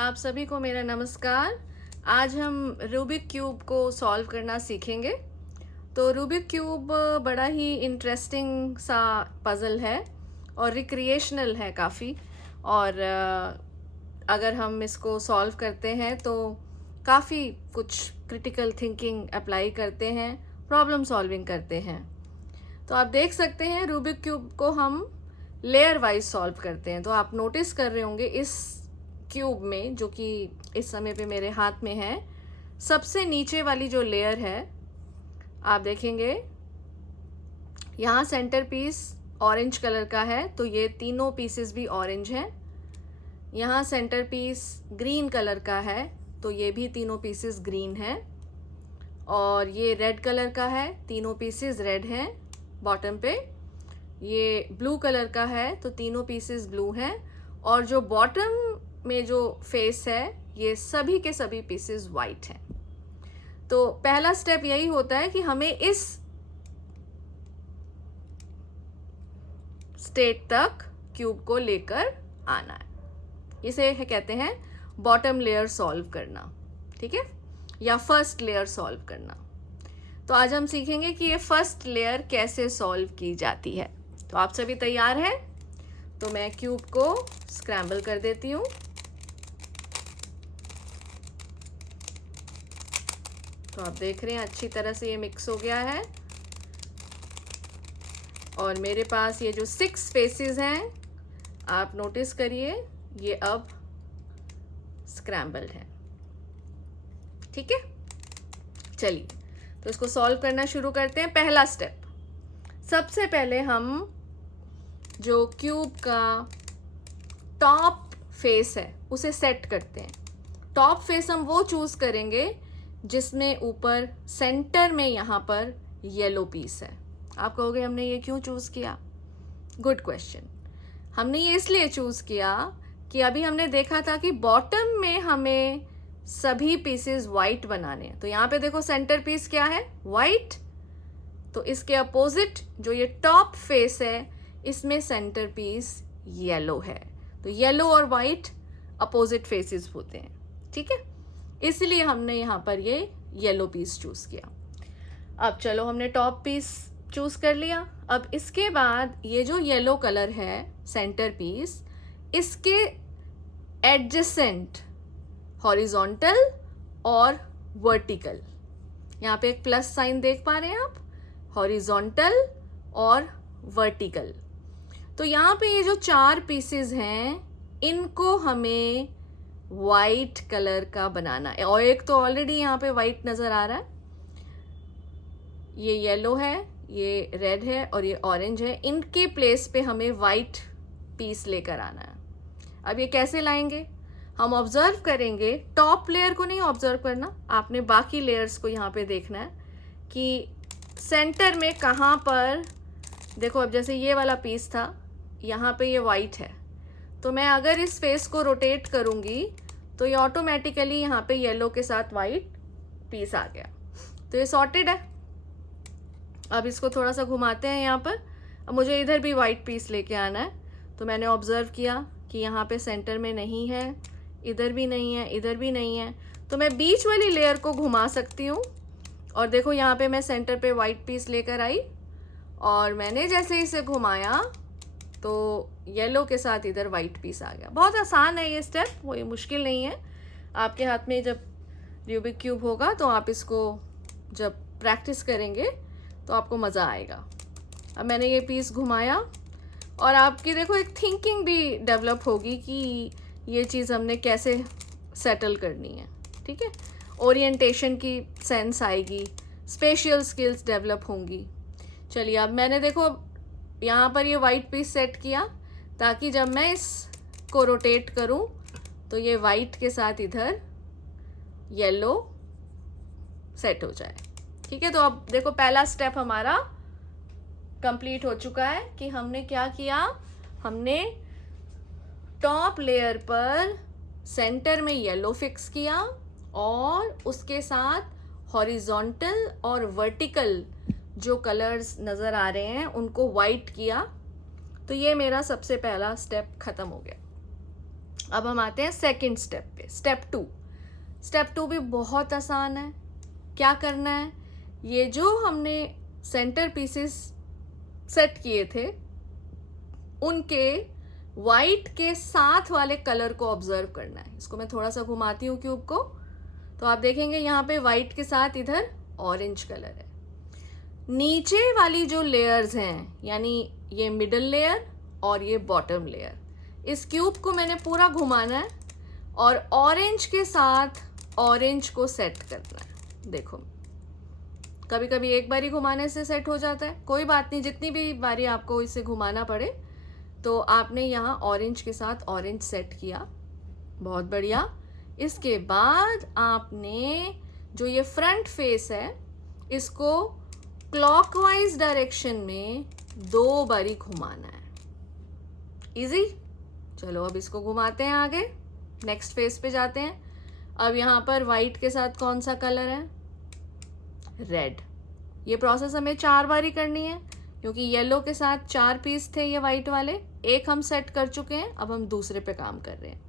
आप सभी को मेरा नमस्कार। आज हम रूबिक क्यूब को सॉल्व करना सीखेंगे। तो रूबिक क्यूब बड़ा ही इंटरेस्टिंग सा पज़ल है और रिक्रिएशनल है काफ़ी। और अगर हम इसको सॉल्व करते हैं तो काफ़ी कुछ क्रिटिकल थिंकिंग अप्लाई करते हैं, प्रॉब्लम सॉल्विंग करते हैं। तो आप देख सकते हैं रूबिक क्यूब को हम लेयर वाइज सॉल्व करते हैं। तो आप नोटिस कर रहे होंगे इस क्यूब में, जो कि इस समय पे मेरे हाथ में है, सबसे नीचे वाली जो लेयर है आप देखेंगे यहाँ सेंटर पीस ऑरेंज कलर का है, तो ये तीनों पीसेस भी ऑरेंज हैं। यहाँ सेंटर पीस ग्रीन कलर का है, तो ये भी तीनों पीसेस ग्रीन हैं। और ये रेड कलर का है, तीनों पीसेस रेड हैं बॉटम पे। ये ब्लू कलर का है, तो तीनों पीसेस ब्लू हैं। और जो बॉटम में जो फेस है ये सभी के सभी पीसेस वाइट हैं। तो पहला स्टेप यही होता है कि हमें इस स्टेट तक क्यूब को लेकर आना है। इसे कहते हैं बॉटम लेयर सॉल्व करना, ठीक है, या फर्स्ट लेयर सॉल्व करना। तो आज हम सीखेंगे कि ये फर्स्ट लेयर कैसे सॉल्व की जाती है। तो आप सभी तैयार हैं? तो मैं क्यूब को स्क्रैम्बल कर देती हूँ। तो आप देख रहे हैं अच्छी तरह से ये मिक्स हो गया है। और मेरे पास ये जो 6 फेसेस हैं आप नोटिस करिए, ये अब स्क्रैम्बल्ड है, ठीक है। चलिए तो इसको सॉल्व करना शुरू करते हैं। पहला स्टेप, सबसे पहले हम जो क्यूब का टॉप फेस है उसे सेट करते हैं। टॉप फेस हम वो चूज करेंगे जिसमें ऊपर सेंटर में यहाँ पर येलो पीस है। आप कहोगे हमने ये क्यों चूज किया? Good question. हमने ये इसलिए चूज किया कि अभी हमने देखा था कि बॉटम में हमें सभी पीसेस वाइट बनाने हैं। तो यहाँ पे देखो सेंटर पीस क्या है? वाइट। तो इसके अपोजिट जो ये टॉप फेस है इसमें सेंटर पीस येलो है। तो येलो और वाइट अपोजिट फेसेस होते हैं, ठीक है। इसलिए हमने यहाँ पर ये येलो पीस चूज किया। अब चलो हमने टॉप पीस चूज कर लिया। अब इसके बाद ये जो येलो कलर है सेंटर पीस, इसके एडजेसेंट हॉरिजॉन्टल और वर्टिकल, यहाँ पे एक प्लस साइन देख पा रहे हैं आप, हॉरिजॉन्टल और वर्टिकल। तो यहाँ पे ये जो 4 पीसेस हैं इनको हमें वाइट कलर का बनाना है। और एक तो ऑलरेडी यहाँ पे वाइट नजर आ रहा है, ये येलो है, ये रेड है और ये ऑरेंज है। इनके प्लेस पे हमें वाइट पीस लेकर आना है। अब ये कैसे लाएंगे? हम ऑब्जर्व करेंगे, टॉप लेयर को नहीं ऑब्जर्व करना, आपने बाकी लेयर्स को यहाँ पे देखना है कि सेंटर में कहाँ पर। देखो अब जैसे ये वाला पीस था, यहाँ पे ये वाइट है, तो मैं अगर इस फेस को रोटेट करूँगी तो ये ऑटोमेटिकली यहाँ पे येलो के साथ वाइट पीस आ गया। तो ये सॉर्टेड है। अब इसको थोड़ा सा घुमाते हैं यहाँ पर। अब मुझे इधर भी वाइट पीस लेके आना है। तो मैंने ऑब्जर्व किया कि यहाँ पे सेंटर में नहीं है, इधर भी नहीं है, इधर भी नहीं है। तो मैं बीच वाली लेयर को घुमा सकती हूँ और देखो यहाँ पे मैं सेंटर पे वाइट पीस लेकर आई और मैंने जैसे इसे घुमाया तो येलो के साथ इधर वाइट पीस आ गया। बहुत आसान है ये स्टेप, कोई मुश्किल नहीं है। आपके हाथ में जब रूबिक क्यूब होगा तो आप इसको जब प्रैक्टिस करेंगे तो आपको मज़ा आएगा। अब मैंने ये पीस घुमाया और आपकी देखो एक थिंकिंग भी डेवलप होगी कि ये चीज़ हमने कैसे सेटल करनी है, ठीक है। ओरिएंटेशन की सेंस आएगी, स्पेशियल स्किल्स डेवलप होंगी। चलिए अब मैंने देखो यहाँ पर ये वाइट पीस सेट किया ताकि जब मैं इसको रोटेट करूँ तो ये वाइट के साथ इधर येलो सेट हो जाए, ठीक है। तो अब देखो पहला स्टेप हमारा कंप्लीट हो चुका है कि हमने क्या किया, हमने टॉप लेयर पर सेंटर में येलो फिक्स किया और उसके साथ हॉरिजॉन्टल और वर्टिकल जो कलर्स नज़र आ रहे हैं उनको वाइट किया। तो ये मेरा सबसे पहला स्टेप ख़त्म हो गया। अब हम आते हैं सेकंड स्टेप पे, स्टेप टू। स्टेप टू भी बहुत आसान है। क्या करना है, ये जो हमने सेंटर पीसेस सेट किए थे उनके वाइट के साथ वाले कलर को ऑब्जर्व करना है। इसको मैं थोड़ा सा घुमाती हूँ क्यूब को, तो आप देखेंगे यहाँ पे वाइट के साथ इधर ऑरेंज कलर है। नीचे वाली जो लेयर्स हैं, यानी ये मिडल लेयर और ये बॉटम लेयर, इस क्यूब को मैंने पूरा घुमाना है और ऑरेंज के साथ ऑरेंज को सेट करना है। देखो, कभी कभी एक बारी घुमाने से सेट हो जाता है, कोई बात नहीं, जितनी भी बारी आपको इसे घुमाना पड़े। तो आपने यहाँ ऑरेंज के साथ ऑरेंज सेट किया, बहुत बढ़िया। इसके बाद आपने जो ये फ्रंट फेस है इसको क्लॉकवाइज डायरेक्शन में 2 बारी घुमाना है। इजी। चलो अब इसको घुमाते हैं आगे, नेक्स्ट फेस पे जाते हैं। अब यहाँ पर वाइट के साथ कौन सा कलर है, रेड। ये प्रोसेस हमें 4 बारी करनी है, क्योंकि येलो के साथ 4 पीस थे ये वाइट वाले, एक हम सेट कर चुके हैं, अब हम दूसरे पे काम कर रहे हैं।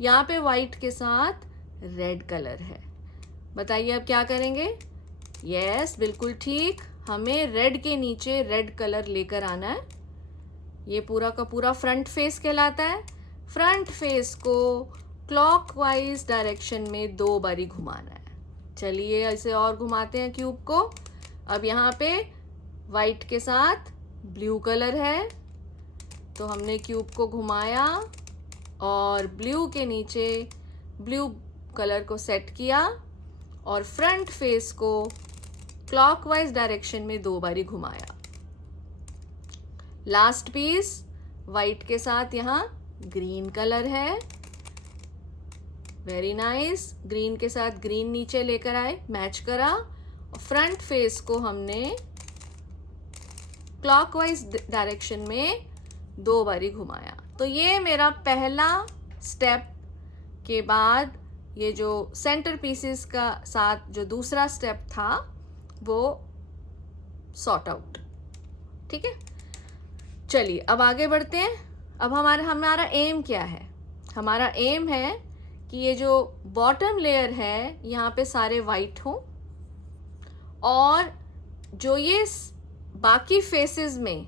यहाँ पे वाइट के साथ रेड कलर है। बताइए अब क्या करेंगे। यस, बिल्कुल ठीक, हमें रेड के नीचे रेड कलर लेकर आना है। ये पूरा का पूरा फ्रंट फेस कहलाता है। फ्रंट फेस को क्लॉकवाइज डायरेक्शन में 2 बारी घुमाना है। चलिए इसे और घुमाते हैं क्यूब को। अब यहाँ पे वाइट के साथ ब्लू कलर है, तो हमने क्यूब को घुमाया और ब्लू के नीचे ब्लू कलर को सेट किया और फ्रंट फेस को क्लॉकवाइज डायरेक्शन में 2 बारी घुमाया। लास्ट पीस वाइट के साथ यहाँ ग्रीन कलर है, वेरी नाइस। ग्रीन के साथ ग्रीन नीचे लेकर आए, मैच करा और फ्रंट फेस को हमने क्लॉकवाइज डायरेक्शन में 2 बारी घुमाया। तो ये मेरा पहला स्टेप के बाद ये जो सेंटर पीसेस का साथ जो दूसरा स्टेप था वो सॉर्ट आउट। ठीक है, चलिए अब आगे बढ़ते हैं। अब हमारा एम क्या है। हमारा एम है कि ये जो बॉटम लेयर है यहाँ पे सारे वाइट हों और जो ये बाकी फेसेस में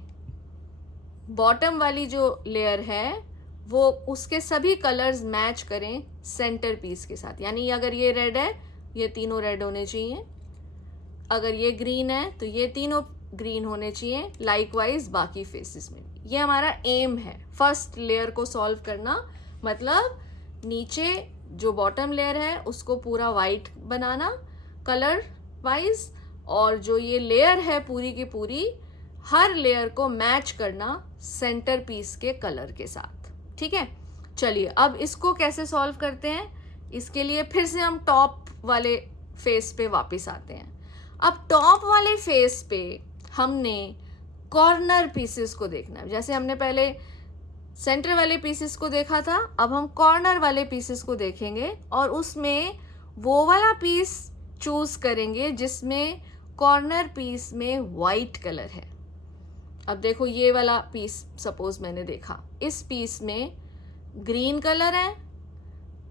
बॉटम वाली जो लेयर है वो उसके सभी कलर्स मैच करें सेंटर पीस के साथ। यानी अगर ये रेड है, ये तीनों रेड होने चाहिए। अगर ये ग्रीन है तो ये तीनों ग्रीन होने चाहिए, लाइकवाइज बाकी फेसेस में। ये हमारा एम है, फर्स्ट लेयर को सॉल्व करना। मतलब नीचे जो बॉटम लेयर है उसको पूरा वाइट बनाना कलर वाइज, और जो ये लेयर है पूरी की पूरी, हर लेयर को मैच करना सेंटर पीस के कलर के साथ। ठीक है, चलिए अब इसको कैसे सॉल्व करते हैं। इसके लिए फिर से हम टॉप वाले फेस पे वापस आते हैं। अब टॉप वाले फेस पे हमने कॉर्नर पीसेस को देखना है। जैसे हमने पहले सेंटर वाले पीसेस को देखा था, अब हम कॉर्नर वाले पीसेस को देखेंगे और उसमें वो वाला पीस चूज करेंगे जिसमें कॉर्नर पीस में वाइट कलर है। अब देखो ये वाला पीस सपोज मैंने देखा, इस पीस में ग्रीन कलर है,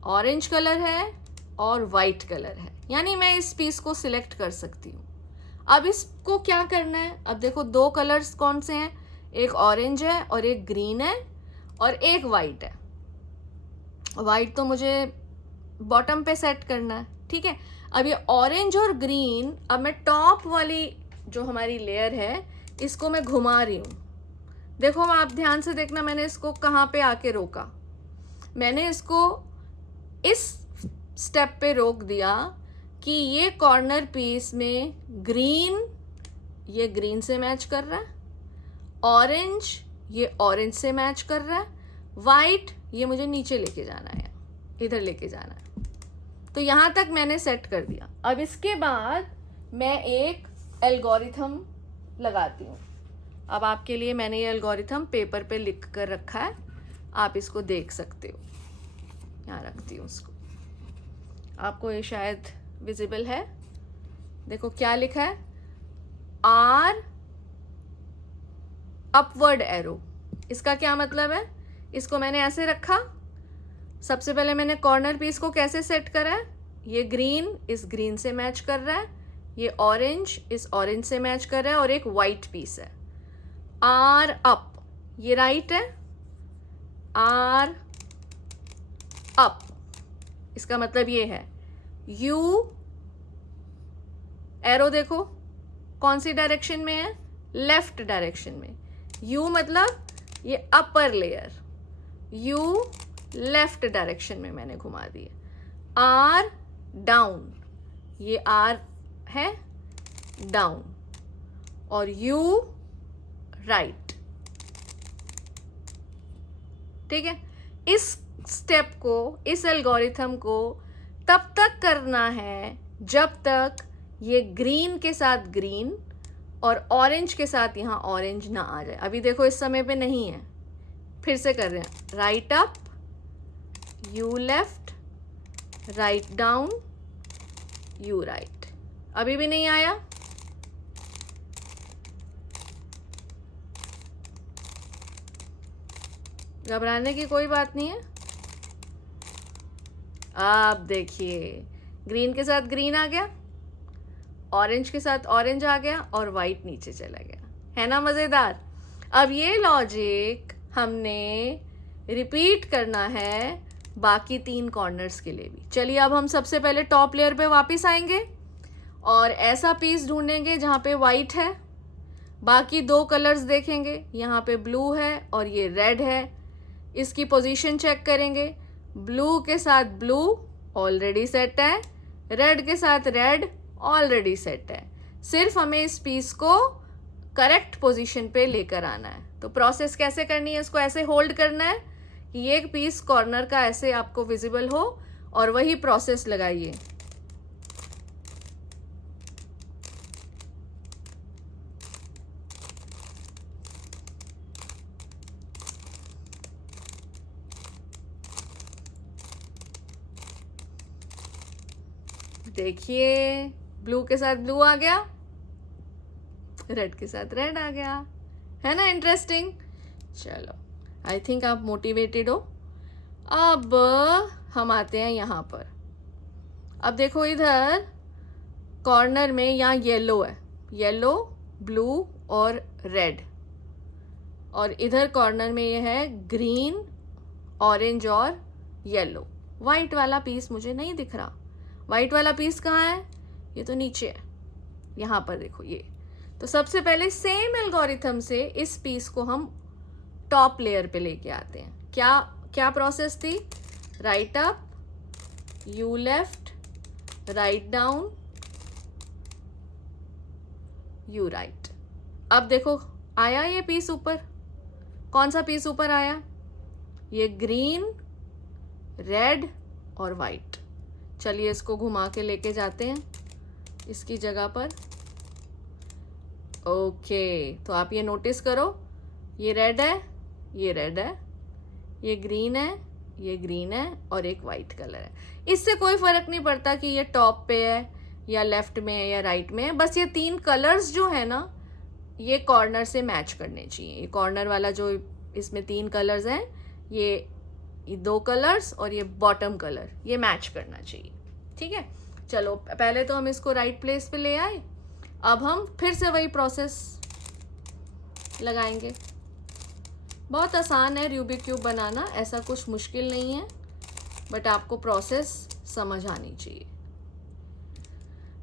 ऑरेंज कलर है और वाइट कलर है, यानी मैं इस पीस को सिलेक्ट कर सकती हूँ। अब इसको क्या करना है। अब देखो 2 कलर्स कौन से हैं, एक ऑरेंज है और एक ग्रीन है और एक वाइट है। वाइट तो मुझे बॉटम पे सेट करना है। ठीक है, अब ये ऑरेंज और ग्रीन, अब मैं टॉप वाली जो हमारी लेयर है इसको मैं घुमा रही हूँ। देखो आप ध्यान से देखना, मैंने इसको कहाँ पे आके रोका। मैंने इसको इस स्टेप पे रोक दिया कि ये कॉर्नर पीस में ग्रीन, ये ग्रीन से मैच कर रहा है, ऑरेंज ये ऑरेंज से मैच कर रहा है, वाइट ये मुझे नीचे लेके जाना है, इधर लेके जाना है। तो यहाँ तक मैंने सेट कर दिया। अब इसके बाद मैं एक एल्गोरिथम लगाती हूँ। अब आपके लिए मैंने ये एल्गोरिथम पेपर पे लिख कर रखा है, आप इसको देख सकते हो। यहाँ रखती हूँ उसको, आपको ये शायद विजिबल है। देखो क्या लिखा है, आर अपवर्ड एरो। इसका क्या मतलब है, इसको मैंने ऐसे रखा, सबसे पहले मैंने कॉर्नर पीस को कैसे सेट करा है, ये ग्रीन इस ग्रीन से मैच कर रहा है, ये ऑरेंज इस ऑरेंज से मैच कर रहा है और एक वाइट पीस है। आर अप, ये राइट है, आर अप, इसका मतलब ये है यू, एरो देखो कौन सी डायरेक्शन में है, लेफ्ट डायरेक्शन में। यू मतलब ये upper layer, you left direction में मैंने घुमा दिया। आर डाउन, ये आर है डाउन, और यू राइट। ठीक है, इस स्टेप को, इस एल्गोरिथम को तब तक करना है जब तक ये ग्रीन के साथ ग्रीन और ऑरेंज के साथ यहाँ ऑरेंज ना आ जाए। अभी देखो इस समय पे नहीं है, फिर से कर रहे हैं। Right up, U left, right down, U right. अभी भी नहीं आया, घबराने की कोई बात नहीं है। आप देखिए ग्रीन के साथ ग्रीन आ गया, ऑरेंज के साथ ऑरेंज आ गया और वाइट नीचे चला गया, है ना मज़ेदार। अब ये लॉजिक हमने रिपीट करना है बाकी 3 कॉर्नर्स के लिए भी। चलिए अब हम सबसे पहले टॉप लेयर पे वापस आएंगे और ऐसा पीस ढूंढेंगे जहाँ पे वाइट है, बाकी 2 कलर्स देखेंगे, यहाँ पे ब्लू है और ये रेड है। इसकी पोजीशन चेक करेंगे, ब्लू के साथ ब्लू ऑलरेडी सेट है, रेड के साथ रेड ऑलरेडी सेट है। सिर्फ हमें इस पीस को करेक्ट पोजीशन पे लेकर आना है। तो प्रोसेस कैसे करनी है, इसको ऐसे होल्ड करना है कि ये एक पीस कॉर्नर का ऐसे आपको विजिबल हो और वही प्रोसेस लगाइए। देखिए ब्लू के साथ ब्लू आ गया, रेड के साथ रेड आ गया, है ना इंटरेस्टिंग। चलो आई थिंक आप मोटिवेटेड हो। अब हम आते हैं यहाँ पर। अब देखो इधर कॉर्नर में यहाँ येलो है, येलो ब्लू और रेड, और इधर कॉर्नर में ये है ग्रीन ऑरेंज और येलो। वाइट वाला पीस मुझे नहीं दिख रहा, वाइट वाला पीस कहाँ है, ये तो नीचे है, यहाँ पर देखो ये। तो सबसे पहले सेम एल्गोरिथम से इस पीस को हम टॉप लेयर पे लेके आते हैं। क्या क्या प्रोसेस थी, right up, U left, right down, U right. अब देखो आया ये पीस ऊपर, कौन सा पीस ऊपर आया, ये ग्रीन रेड और वाइट। चलिए इसको घुमा के लेके जाते हैं इसकी जगह पर। ओके, तो आप ये नोटिस करो, ये रेड है, ये रेड है, ये ग्रीन है, ये ग्रीन है और एक वाइट कलर है। इससे कोई फर्क नहीं पड़ता कि ये टॉप पे है या लेफ्ट में है या राइट में है, बस ये 3 कलर्स जो है ना ये कॉर्नर से मैच करने चाहिए। ये कॉर्नर वाला जो इसमें 3 कलर्स हैं, ये 2 कलर्स और ये बॉटम कलर, ये मैच करना चाहिए। ठीक है, चलो पहले तो हम इसको राइट प्लेस पे ले आए। अब हम फिर से वही प्रोसेस लगाएंगे। बहुत आसान है रूबिक क्यूब बनाना, ऐसा कुछ मुश्किल नहीं है, बट आपको प्रोसेस समझ आनी चाहिए।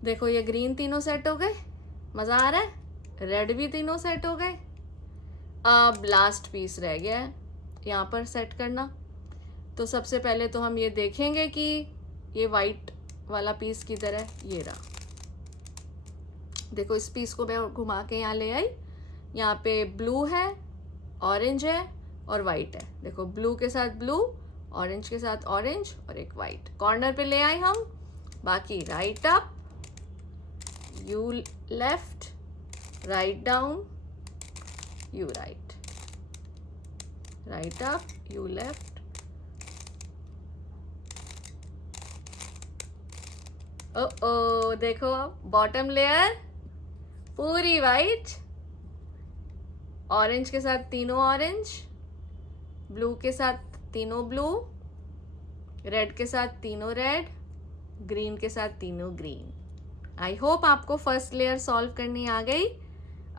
देखो ये ग्रीन तीनों सेट हो गए, मज़ा आ रहा है, रेड भी तीनों सेट हो गए। अब लास्ट पीस रह गया है यहाँ पर सेट करना। तो सबसे पहले तो हम ये देखेंगे कि ये वाइट वाला पीस किधर है, ये रहा। देखो इस पीस को मैं घुमा के यहाँ ले आई, यहाँ पे ब्लू है, ऑरेंज है और वाइट है। देखो ब्लू के साथ ब्लू, ऑरेंज के साथ ऑरेंज और एक वाइट। कॉर्नर पे ले आए हम, बाकी right up, U left, right down, U right, right up, U left. ओ देखो बॉटम लेयर पूरी वाइट, ऑरेंज के साथ तीनों ऑरेंज, ब्लू के साथ तीनों ब्लू, रेड के साथ तीनों रेड, ग्रीन के साथ तीनों ग्रीन। आई होप आपको फर्स्ट लेयर सॉल्व करनी आ गई।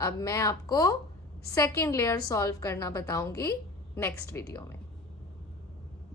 अब मैं आपको सेकेंड लेयर सॉल्व करना बताऊंगी नेक्स्ट वीडियो में।